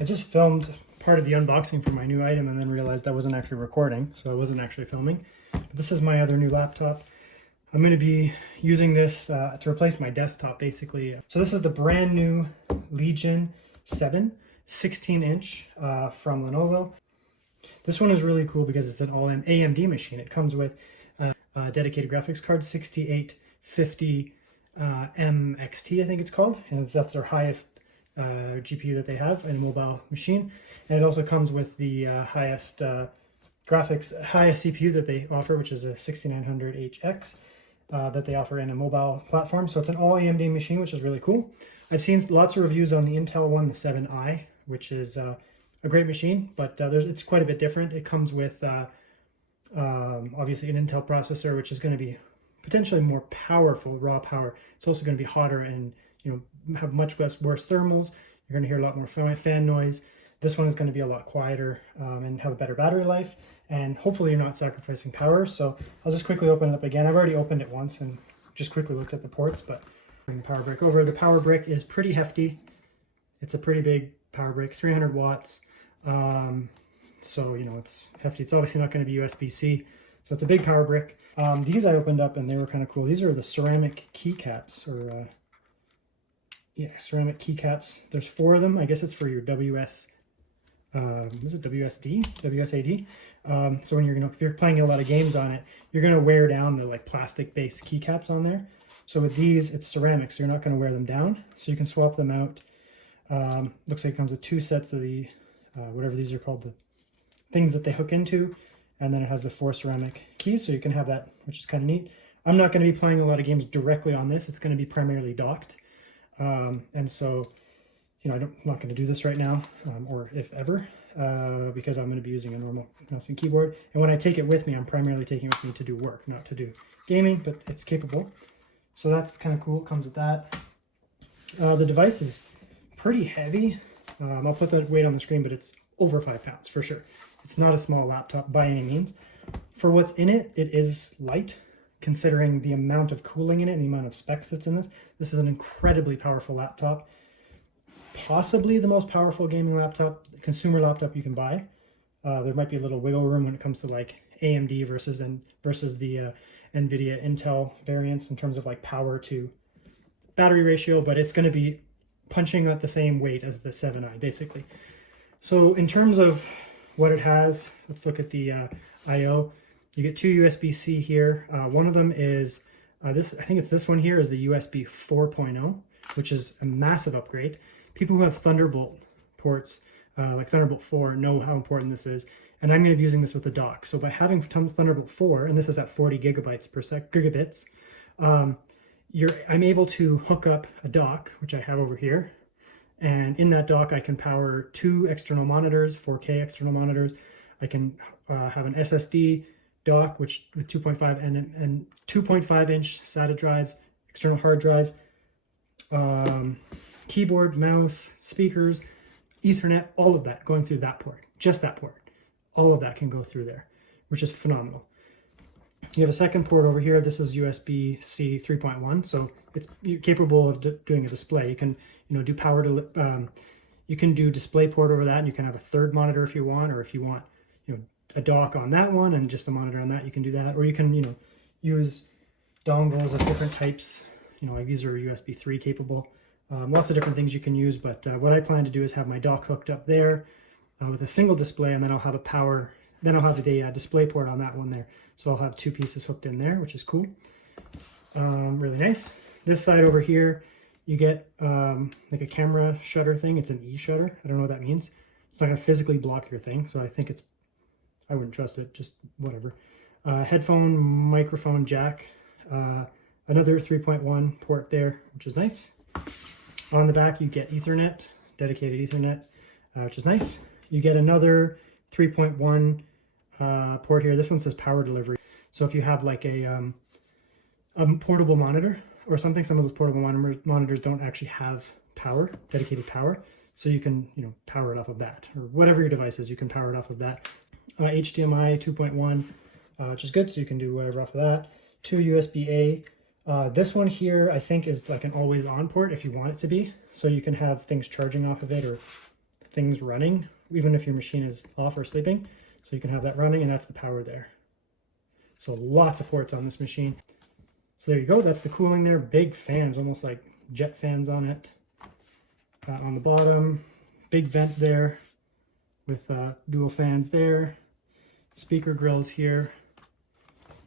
I just filmed part of the unboxing for my new item and then realized I wasn't actually recording, so I wasn't actually filming. But this is my other new laptop. I'm going to be using this to replace my desktop, basically. So this is the brand new Legion 7 16-inch from Lenovo. This one is really cool because it's an all AMD machine. It comes with a dedicated graphics card, 6850 MXT, I think it's called, and that's their highest GPU that they have in a mobile machine. And it also comes with the highest CPU that they offer, which is a 6900HX that they offer in a mobile platform. So it's an all AMD machine, which is really cool. I've seen lots of reviews on the Intel one, the 7i, which is a great machine, but it's quite a bit different. It comes with obviously an Intel processor, which is going to be potentially more powerful, raw power. It's also going to be hotter and have much worse thermals. You're going to hear a lot more fan noise. This one is going to be a lot quieter and have a better battery life, and hopefully you're not sacrificing power. So I'll just quickly open it up again. I've already opened it once and just quickly looked at the ports, but bring the power brick over. The power brick is pretty hefty. It's a pretty big power brick, 300 watts. So it's hefty. It's obviously not going to be USB-C, so it's a big power brick. These I opened up and they were kind of cool. These are the ceramic keycaps, or ceramic keycaps. There's 4 of them. I guess it's for your is it WSD? WSAD. So when if you're playing a lot of games on it, you're gonna wear down the plastic-based keycaps on there. So with these, it's ceramic, so you're not gonna wear them down. So you can swap them out. Looks like it comes with 2 sets of the whatever these are called, the things that they hook into, and then it has the 4 ceramic keys, so you can have that, which is kind of neat. I'm not going to be playing a lot of games directly on this. It's going to be primarily docked, and so I'm not going to do this right now, or if ever, because I'm going to be using a normal mouse and keyboard. And when I take it with me, I'm primarily taking it with me to do work, not to do gaming, but it's capable. So that's kind of cool. It comes with that. The device is pretty heavy. I'll put the weight on the screen, but it's over 5 pounds for sure. It's not a small laptop by any means. For what's in it, it is light, considering the amount of cooling in it and the amount of specs that's in this. This is an incredibly powerful laptop. Possibly the most powerful gaming laptop, consumer laptop you can buy. There might be a little wiggle room when it comes to AMD versus the NVIDIA Intel variants in terms of power to battery ratio, but it's going to be punching at the same weight as the 7i, basically. So in terms of what it has, let's look at the I/O. You get 2 USB-C here. One of them is this. I think it's this one here is the USB 4.0, which is a massive upgrade. People who have Thunderbolt ports, like Thunderbolt 4, know how important this is. And I'm going to be using this with the dock. So by having Thunderbolt 4, and this is at 40 gigabits, I'm able to hook up a dock, which I have over here. And in that dock, I can power 2 external monitors, 4K external monitors. I can have an SSD dock, which with 2.5 and 2.5-inch SATA drives, external hard drives, keyboard, mouse, speakers, Ethernet, all of that going through that port, just that port. All of that can go through there, which is phenomenal. You have a second port over here. This is USB-C 3.1, so you're capable of doing a display. You can do power to you can do display port over that, and you can have a third monitor if you want, or if you want a dock on that one and just a monitor on that, you can do that. Or you can use dongles of different types. Like these are USB 3 capable. Lots of different things you can use, but what I plan to do is have my dock hooked up there with a single display, and then I'll have the display port on that one there. So I'll have 2 pieces hooked in there, which is cool. Really nice. This side over here, you get like a camera shutter thing. It's an E-shutter. I don't know what that means. It's not going to physically block your thing, so I wouldn't trust it, just whatever. Headphone, microphone jack, another 3.1 port there, which is nice. On the back, you get Ethernet, dedicated Ethernet, which is nice. You get another 3.1 port here. This one says power delivery. So if you have a portable monitor or something, some of those portable monitors don't actually have power, dedicated power. So you can power it off of that, or whatever your device is, you can power it off of that. HDMI 2.1, which is good, so you can do whatever off of that. 2 USB-A. This one here, I think, is like an always-on port if you want it to be. So you can have things charging off of it, or things running, even if your machine is off or sleeping. So you can have that running, and that's the power there. So lots of ports on this machine. So there you go. That's the cooling there. Big fans, almost like jet fans on it. On the bottom, big vent there with dual fans there. Speaker grills here.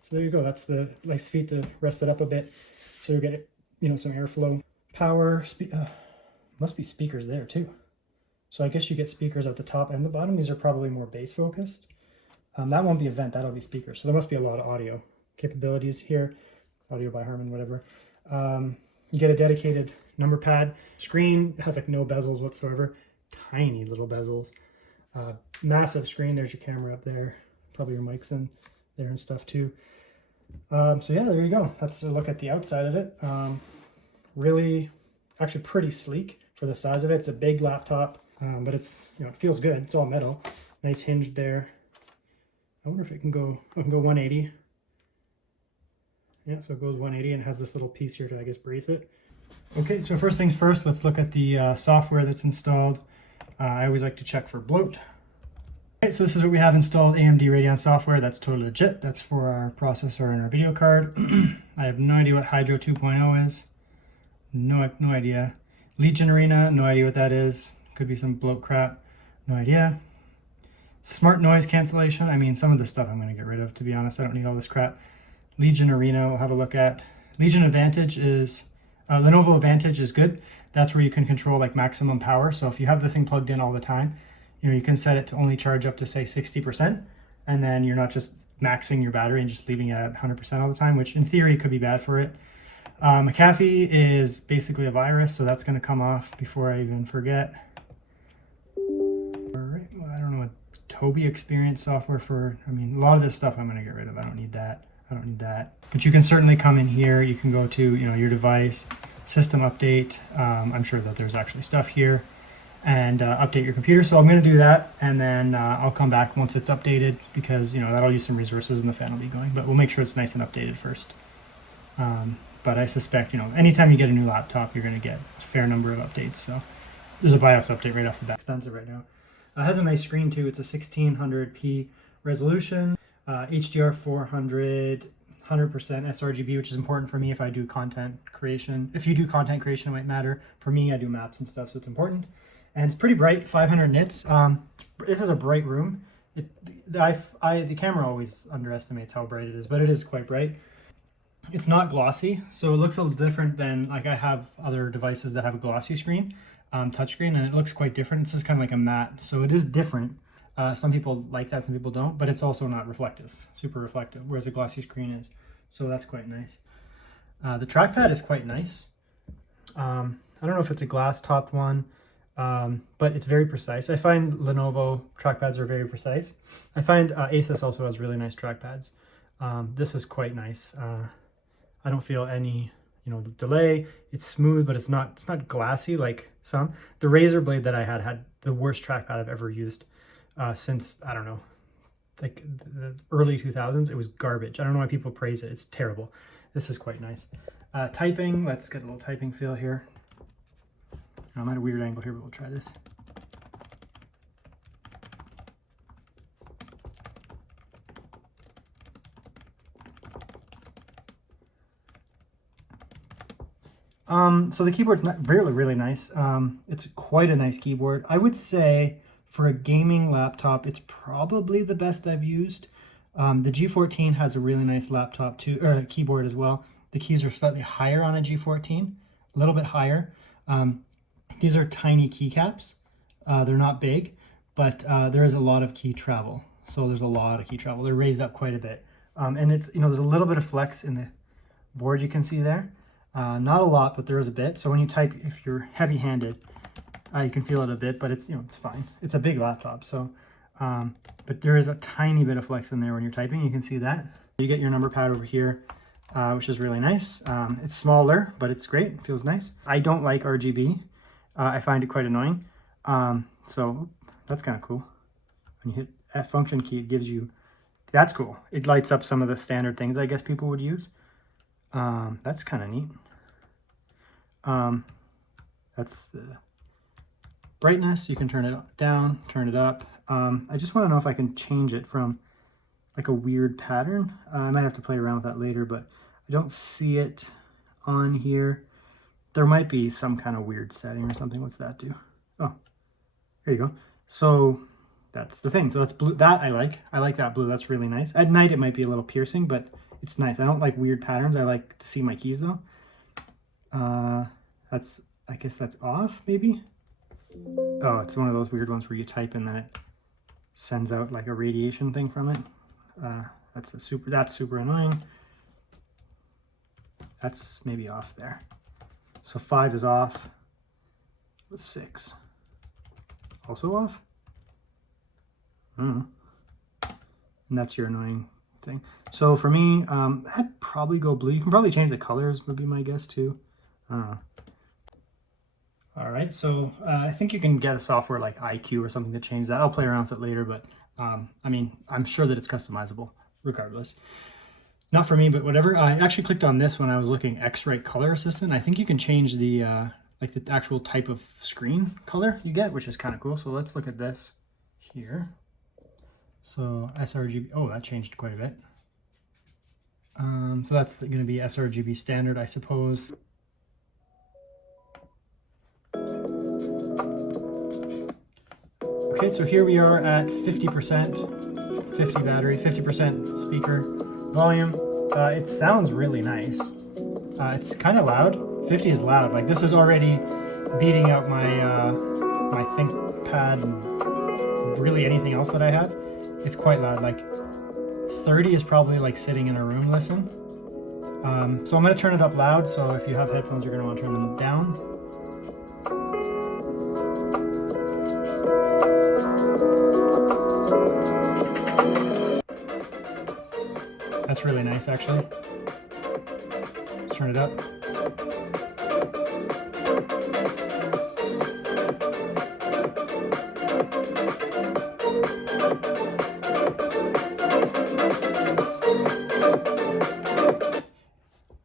So there you go. That's the nice feet to rest it up a bit, so you get, you know, some airflow. Power. Must be speakers there too. So I guess you get speakers at the top and the bottom. These are probably more bass focused. That won't be a vent, that'll be speakers. So there must be a lot of audio capabilities here. Audio by Harman, whatever. You get a dedicated number pad. Screen has like no bezels whatsoever. Tiny little bezels. Massive screen. There's your camera up there. Probably your mics in there and stuff too. So yeah, there you go. That's a look at the outside of it. Really, actually pretty sleek for the size of it. It's a big laptop, but it's, you know, it feels good. It's all metal. Nice hinge there. I wonder if it can go, oh, it can go 180. Yeah, so it goes 180 and has this little piece here to, I guess, brace it. Okay, so first things first, let's look at the software that's installed. I always like to check for bloat. Okay, so this is what we have installed, AMD Radeon software. That's totally legit. That's for our processor and our video card. I have no idea what Hydro 2.0 is. No idea. Legion Arena, no idea what that is. Could be some bloat crap. No idea. Smart noise cancellation. I mean, some of the stuff I'm going to get rid of, to be honest. I don't need all this crap. Legion Arena, we'll have a look at. Legion Advantage is, Lenovo Advantage is good. That's where you can control like maximum power. So if you have the thing plugged in all the time, you know, you can set it to only charge up to say 60%. And then you're not just maxing your battery and just leaving it at 100% all the time, which in theory could be bad for it. McAfee is basically a virus, so that's going to come off before I even forget. All right, well, I don't know what Toby Experience software for, I mean, a lot of this stuff I'm going to get rid of. I don't need that. I don't need that. But you can certainly come in here. You can go to, you know, your device, system update. I'm sure that there's actually stuff here, and update your computer. So I'm going to do that, and then I'll come back once it's updated, because, you know, that'll use some resources and the fan will be going. But we'll make sure it's nice and updated first. But I suspect, you know, anytime you get a new laptop, you're going to get a fair number of updates. So there's a BIOS update right off the bat. Expensive right now. It has a nice screen too. It's a 1600p resolution, HDR 400, 100% sRGB, which is important for me if I do content creation. If you do content creation, it might matter. For me, I do maps and stuff, so it's important. And it's pretty bright, 500 nits. This is a bright room. The camera always underestimates how bright it is, but it is quite bright. It's not glossy, so it looks a little different than, like, I have other devices that have a glossy screen, touchscreen, and it looks quite different. It's just kind of like a matte, so it is different. Some people like that, some people don't, but it's also not reflective, super reflective, whereas a glossy screen is. So that's quite nice. The trackpad is quite nice. I don't know if it's a glass topped one, but it's very precise. I find Lenovo trackpads are very precise. I find Asus also has really nice trackpads. This is quite nice. I don't feel any, you know, delay. It's smooth, but it's not glassy like some. The Razer blade that I had the worst trackpad I've ever used since, I don't know, like the early 2000s. It was garbage. I don't know why people praise it. It's terrible. This is quite nice. Typing, let's get a little typing feel here. I'm at a weird angle here, but we'll try this. So the keyboard's really, really nice. It's quite a nice keyboard. I would say for a gaming laptop, it's probably the best I've used. The G14 has a really nice laptop too, or keyboard as well. The keys are slightly higher on a G14, a little bit higher. These are tiny keycaps. They're not big, but there is a lot of key travel. So there's a lot of key travel. They're raised up quite a bit. And it's, you know, there's a little bit of flex in the board you can see there. Not a lot, but there is a bit. So when you type, if you're heavy-handed, you can feel it a bit, but it's, you know, it's fine. It's a big laptop, so, but there is a tiny bit of flex in there when you're typing. You can see that. You get your number pad over here, which is really nice. It's smaller, but it's great. It feels nice. I don't like RGB. I find it quite annoying. So that's kind of cool. When you hit F function key, it gives you, that's cool. It lights up some of the standard things I guess people would use. That's kind of neat. That's the Brightness, you can turn it down, turn it up. I just want to know if I can change it from like a weird pattern. I might have to play around with that later, but I don't see it on here. There might be some kind of weird setting or something. What's that do? Oh, there you go. So that's the thing. So that's blue. That I like. I like that blue. That's really nice. At night it might be a little piercing, but it's nice. I don't like weird patterns. I like to see my keys though. I guess that's off maybe. Oh, it's one of those weird ones where you type and then it sends out like a radiation thing from it. That's super annoying. That's maybe off there. So 5 is off. What's 6? Also off? And that's your annoying thing. So for me, I'd probably go blue. You can probably change the colors, would be my guess too. I don't know. All right, so I think you can get a software like iQ or something to change that. I'll play around with it later, but I mean, I'm sure that it's customizable regardless. Not for me, but whatever. I actually clicked on this when I was looking X-Rite Color Assistant. I think you can change the like the actual type of screen color you get, which is kind of cool. So let's look at this here. So sRGB, oh, that changed quite a bit. So that's going to be sRGB standard, I suppose. Okay, so here we are at 50%, 50 battery, 50% speaker volume. It sounds really nice. It's kind of loud. 50 is loud. Like this is already beating out my my ThinkPad and really anything else that I have. It's quite loud. Like 30 is probably like sitting in a room listen. So I'm going to turn it up loud. So if you have headphones, you're going to want to turn them down. That's really nice, actually. Let's turn it up.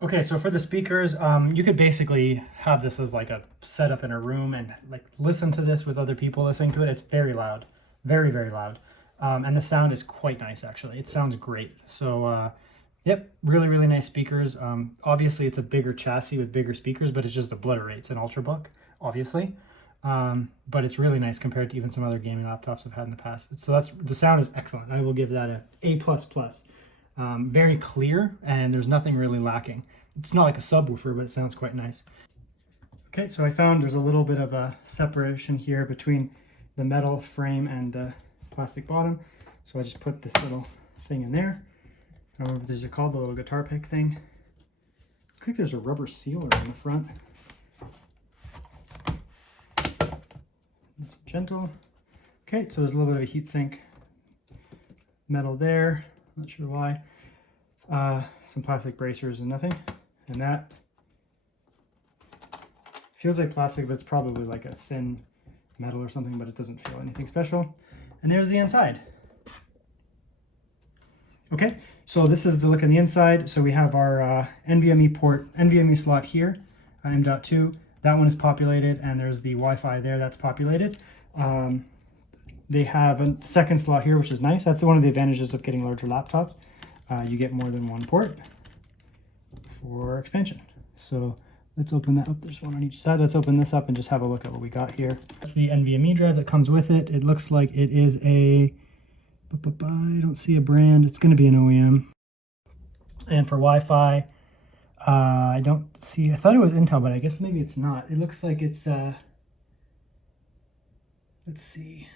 Okay, so for the speakers, you could basically have this as like a setup in a room and like listen to this with other people listening to it. It's very loud, very, very loud. And the sound is quite nice, actually. It sounds great. So, yep, really, really nice speakers. Obviously, it's a bigger chassis with bigger speakers, but it's just obliterates an Ultrabook, obviously. But it's really nice compared to even some other gaming laptops I've had in the past. So the sound is excellent. I will give that a A++. Very clear, and there's nothing really lacking. It's not like a subwoofer, but it sounds quite nice. Okay, so I found there's a little bit of a separation here between the metal frame and the plastic bottom. So I just put this little thing in there. I don't know what these are called, the little guitar pick thing. Looks like there's a rubber sealer on the front. It's gentle. Okay, so there's a little bit of a heatsink metal there. Not sure why. Some plastic bracers and nothing. And that feels like plastic, but it's probably like a thin metal or something, but it doesn't feel anything special. And there's the inside. Okay, so this is the look on the inside. So we have our NVMe slot here, M.2. That one is populated, and there's the Wi-Fi there that's populated. They have a second slot here, which is nice. That's one of the advantages of getting larger laptops. You get more than one port for expansion. So let's open that up. There's one on each side. Let's open this up and just have a look at what we got here. That's the NVMe drive that comes with it. It looks like it is a, I don't see a brand. It's going to be an OEM. And for Wi-Fi, I don't see, I thought it was Intel, but I guess maybe it's not. It looks like it's, let's see.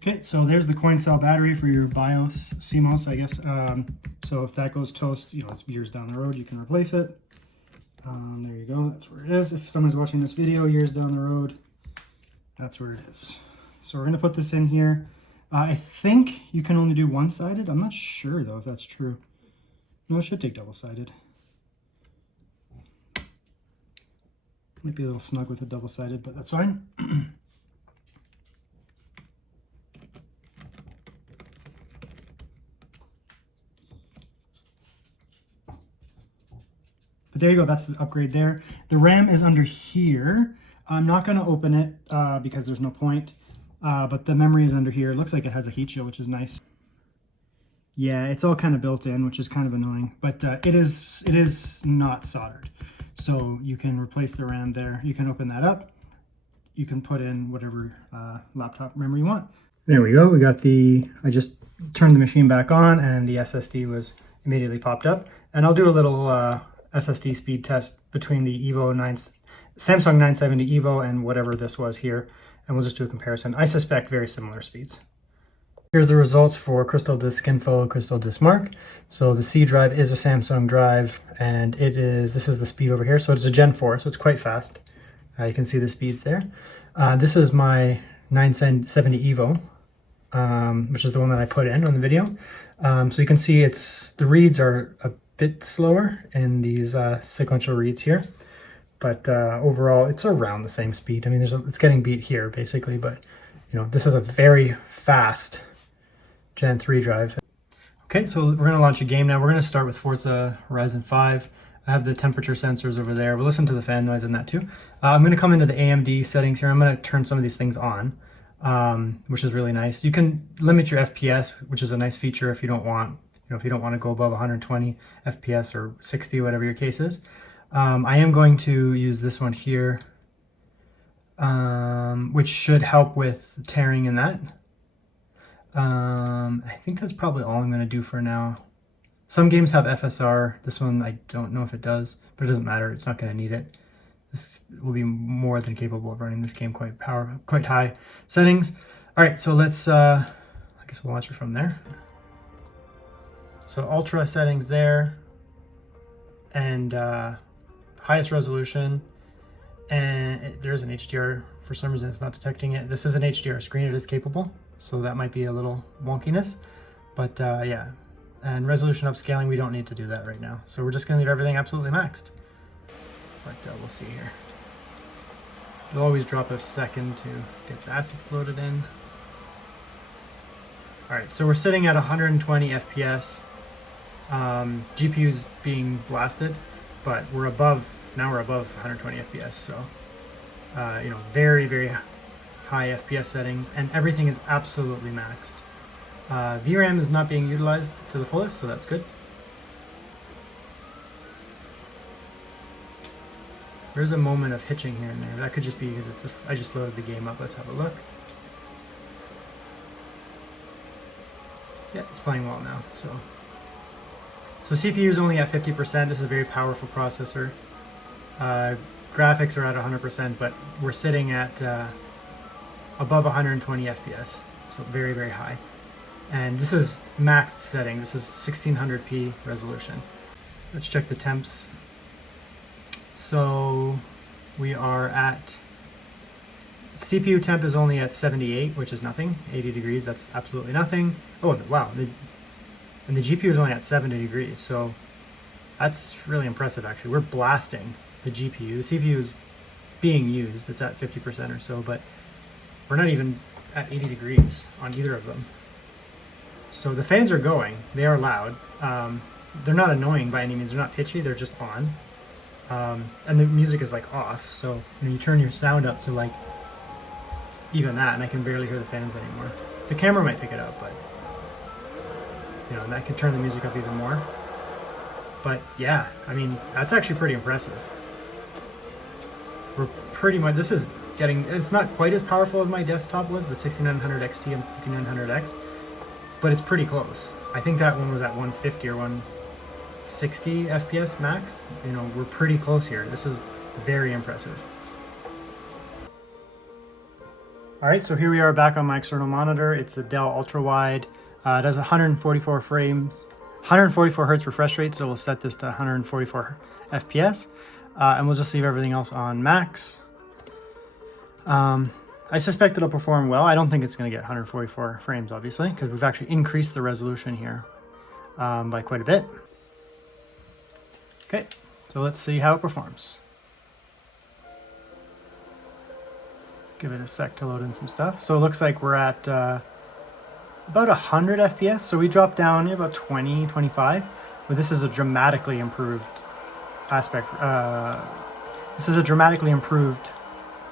Okay, so there's the coin cell battery for your BIOS, CMOS, I guess. So if that goes toast, you know, it's years down the road, you can replace it. There you go, that's where it is. If someone's watching this video years down the road, that's where it is. So we're gonna put this in here. I think you can only do one-sided. I'm not sure though if that's true. No, it should take double-sided. Might be a little snug with a double-sided, but that's fine. But there you go, that's the upgrade there. The RAM is under here. I'm not going to open it because there's no point. But the memory is under here. It looks like it has a heat shield, which is nice. Yeah, it's all kind of built in, which is kind of annoying. But it is not soldered. So you can replace the RAM there. You can open that up. You can put in whatever laptop memory you want. There we go. We got I just turned the machine back on and the SSD was immediately popped up. And I'll do a little SSD speed test between the Samsung 970 EVO and whatever this was here. And we'll just do a comparison. I suspect very similar speeds. Here's the results for Crystal Disk Info, Crystal Disk Mark. So the C drive is a Samsung drive, and this is the speed over here. So it's a Gen 4, so it's quite fast. You can see the speeds there. This is my 970 EVO, which is the one that I put in on the video. So you can see the reads are a bit slower in these sequential reads here. But overall, it's around the same speed. I mean, it's getting beat here, basically. But, you know, this is a very fast Gen 3 drive. Okay, so we're going to launch a game now. We're going to start with Forza Horizon 5. I have the temperature sensors over there. We'll listen to the fan noise in that too. I'm going to come into the AMD settings here. I'm going to turn some of these things on, which is really nice. You can limit your FPS, which is a nice feature if you don't want, if you don't want to go above 120 FPS or 60, whatever your case is. I am going to use this one here, which should help with tearing in that. I think that's probably all I'm going to do for now. Some games have FSR. This one, I don't know if it does, but it doesn't matter. It's not going to need it. This will be more than capable of running this game quite high settings. All right, so let's, I guess we'll launch it from there. So ultra settings there, and highest resolution, and there's an HDR. For some reason, it's not detecting it. This is an HDR screen. It is capable, so that might be a little wonkiness, but yeah. And resolution upscaling, we don't need to do that right now. So we're just going to leave everything absolutely maxed. But we'll see here. You'll always drop a second to get the assets loaded in. Alright, so we're sitting at 120 FPS. GPU's being blasted, but now we're above 120 FPS. So, you know, very, very high FPS settings, and everything is absolutely maxed. VRAM is not being utilized to the fullest, so that's good. There's a moment of hitching here and there. That could just be because I just loaded the game up. Let's have a look. Yeah, it's playing well now. So CPU is only at 50%. This is a very powerful processor. Graphics are at 100%, but we're sitting at above 120 FPS, so very, very high. And this is maxed setting. This is 1600p resolution. Let's check the temps. So we are at, CPU temp is only at 78, which is nothing. 80 degrees, that's absolutely nothing. Oh, wow. And the GPU is only at 70 degrees, so that's really impressive, actually. We're blasting the GPU. The CPU is being used. It's at 50% or so, but we're not even at 80 degrees on either of them. So the fans are going. They are loud. They're not annoying by any means. They're not pitchy. They're just on. And the music is like off. So you turn your sound up to like even that, and I can barely hear the fans anymore. The camera might pick it up, but and I can turn the music up even more. But yeah, I mean, that's actually pretty impressive. We're pretty much, it's not quite as powerful as my desktop was, the 6900 XT and 5900X. But it's pretty close. I think that one was at 150 or 160 FPS max. We're pretty close here. This is very impressive. All right, so here we are back on my external monitor. It's a Dell ULTRAWIDE. It has 144 frames, 144 hertz refresh rate, so we'll set this to 144 FPS. And we'll just leave everything else on max. I suspect it'll perform well. I don't think it's going to get 144 frames, obviously, because we've actually increased the resolution here by quite a bit. Okay, so let's see how it performs. Give it a sec to load in some stuff. So it looks like we're at about 100 FPS. So we dropped down about 20, 25, but this is a dramatically improved aspect. This is a dramatically improved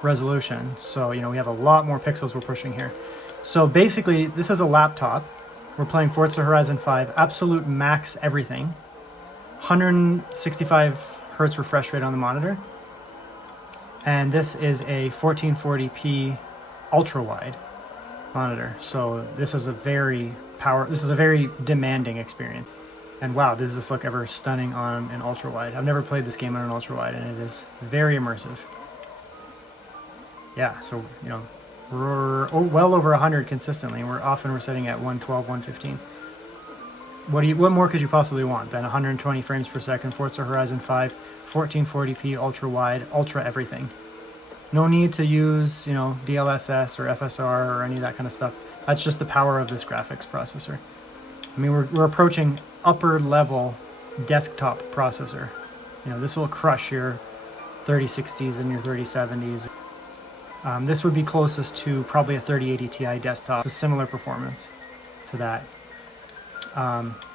resolution. So, you know, we have a lot more pixels we're pushing here. So basically, this is a laptop. We're playing Forza Horizon 5, absolute max everything. 165 hertz refresh rate on the monitor. And this is a 1440p ultra-wide monitor. So this is a very demanding experience. And wow, does this look ever stunning on an ultra-wide. I've never played this game on an ultra-wide, and it is very immersive. Yeah, so, you know, we're well over 100 consistently, and we're sitting at 112, 115. What more could you possibly want than 120 frames per second, Forza Horizon 5, 1440p ultra-wide, ultra everything. No need to use, you know, DLSS or FSR or any of that kind of stuff. That's just the power of this graphics processor. I mean, we're approaching upper level desktop processor. You know, this will crush your 3060s and your 3070s. This would be closest to probably a 3080 Ti desktop. It's a similar performance to that.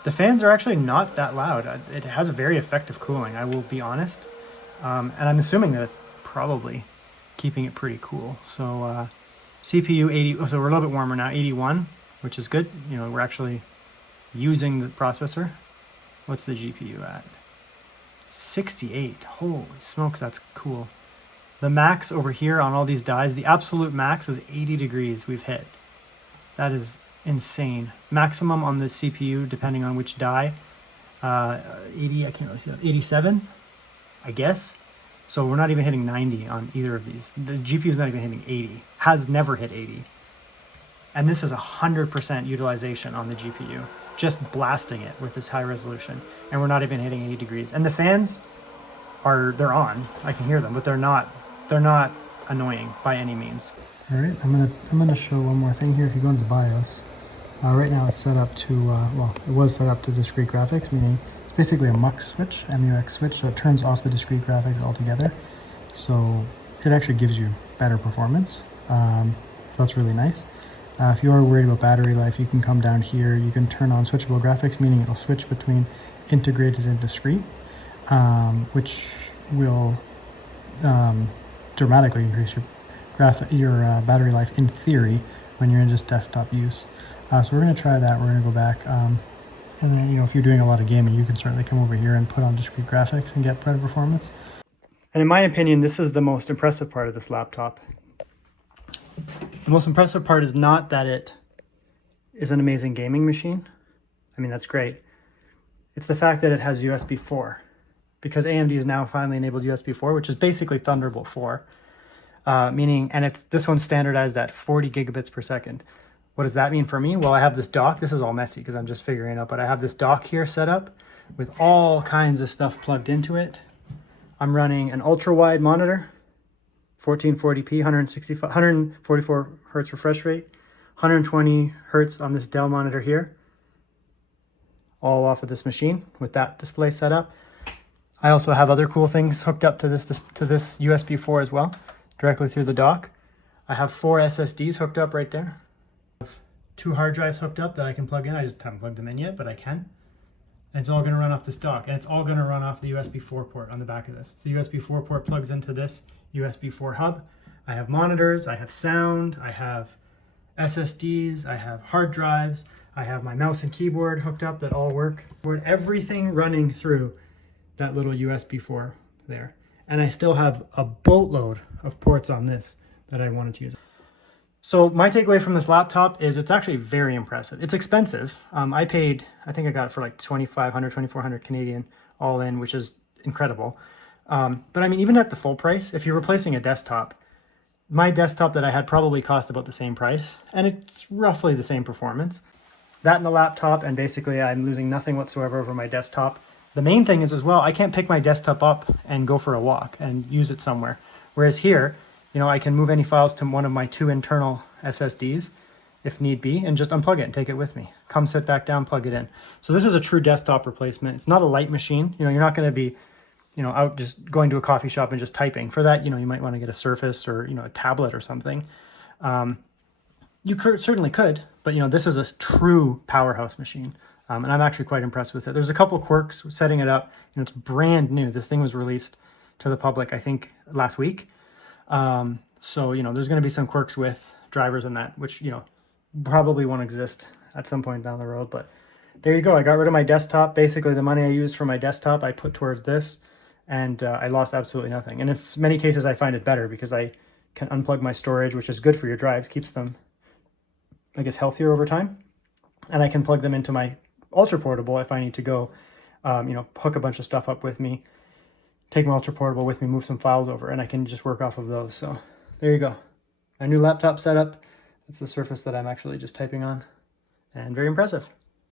The fans are actually not that loud. It has a very effective cooling, I will be honest. And I'm assuming that it's probably keeping it pretty cool. So CPU 80, so we're a little bit warmer now, 81, which is good. You know, we're actually using the processor. What's the GPU at? 68. Holy smokes, that's cool. The max over here on all these dies, the absolute max is 80 degrees we've hit. That is insane. Maximum on the CPU, depending on which die, 80, I can't really see that, 87, I guess. So we're not even hitting 90 on either of these. The GPU is not even hitting 80, has never hit 80. And this is 100% utilization on the GPU, just blasting it with this high resolution. And we're not even hitting 80 degrees. And the fans they're on, I can hear them, but they're not annoying by any means. All right, I'm gonna show one more thing here. If you go into BIOS, right now it's set up to, well, it was set up to discrete graphics, meaning it's basically a MUX switch, MUX switch, so it turns off the discrete graphics altogether. So it actually gives you better performance. So that's really nice. If you are worried about battery life, you can come down here. You can turn on switchable graphics, meaning it'll switch between integrated and discrete, which will dramatically increase your battery life in theory when you're in just desktop use. So we're going to try that. We're going to go back, and then, you know, if you're doing a lot of gaming, you can certainly come over here and put on discrete graphics and get better performance. And in my opinion, this is the most impressive part of this laptop. The most impressive part is not that it is an amazing gaming machine. I mean, that's great. It's the fact that it has USB 4, because AMD has now finally enabled USB 4, which is basically Thunderbolt 4, meaning, and this one's standardized at 40 gigabits per second. What does that mean for me? Well, I have this dock. This is all messy because I'm just figuring it out, but I have this dock here set up with all kinds of stuff plugged into it. I'm running an ultra-wide monitor, 1440p, 144 hertz refresh rate, 120 hertz on this Dell monitor here, all off of this machine with that display set up. I also have other cool things hooked up to this USB 4 as well, directly through the dock. I have 4 SSDs hooked up right there. I have 2 hard drives hooked up that I can plug in. I just haven't plugged them in yet, but I can. And it's all going to run off this dock, and it's all going to run off the USB 4 port on the back of this. So the USB 4 port plugs into this USB 4 hub. I have monitors, I have sound, I have SSDs, I have hard drives, I have my mouse and keyboard hooked up that all work. Everything running through that little USB 4 there. And I still have a boatload of ports on this that I wanted to use. So my takeaway from this laptop is it's actually very impressive. It's expensive. I think I got it for like 2,500, 2,400 Canadian all in, which is incredible. But I mean, even at the full price, if you're replacing a desktop, my desktop that I had probably cost about the same price, and it's roughly the same performance. That and the laptop, and basically I'm losing nothing whatsoever over my desktop. The main thing is as well, I can't pick my desktop up and go for a walk and use it somewhere. Whereas here, you know, I can move any files to one of my 2 internal SSDs if need be, and just unplug it and take it with me. Come sit back down, plug it in. So this is a true desktop replacement. It's not a light machine. You know, you're not going to be, you know, out just going to a coffee shop and just typing. For that, you know, you might want to get a Surface or, you know, a tablet or something. You certainly could, but, you know, this is a true powerhouse machine. And I'm actually quite impressed with it. There's a couple quirks setting it up, and it's brand new. This thing was released to the public, I think, last week. So, you know, there's going to be some quirks with drivers and that, which, you know, probably won't exist at some point down the road. But there you go. I got rid of my desktop. Basically, the money I used for my desktop, I put towards this, and I lost absolutely nothing. And in many cases, I find it better because I can unplug my storage, which is good for your drives, keeps them, I guess, healthier over time. And I can plug them into my ultra portable if I need to go, you know, hook a bunch of stuff up with me, take my ultra portable with me, move some files over, and I can just work off of those. So there you go. My new laptop setup. That's the Surface that I'm actually just typing on, and very impressive.